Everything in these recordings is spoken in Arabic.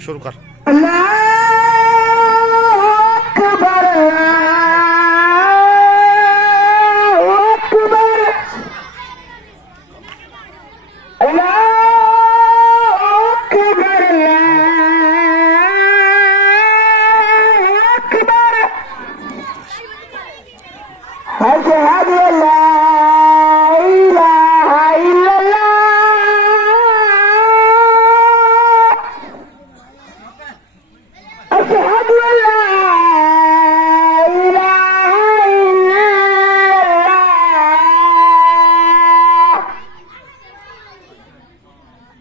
शुरू कर।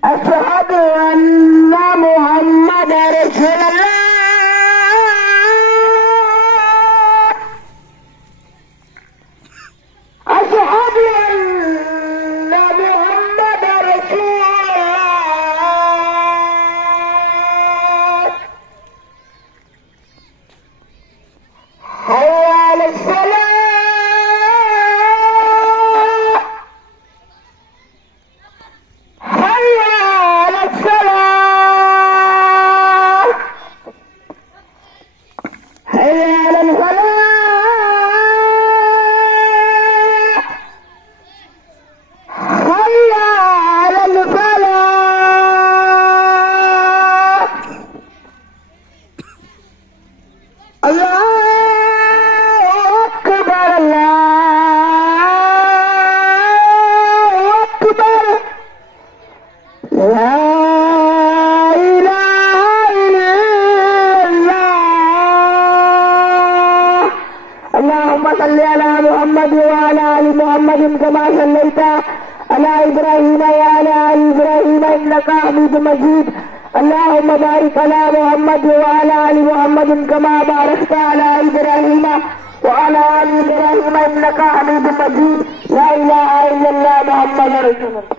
أشهد أن محمد رسول الله أشهد أن محمد رسول الله حي على الصلاة اللهم صل على محمد وعلى ال محمد كما صليت على ابراهيم وعلى ال ابراهيم انك حميد مجيد. اللهم بارك على محمد وعلى ال محمد كما باركت على ابراهيم وعلى ال ابراهيم انك حميد مجيد. لا اله الا الله محمد رسول الله.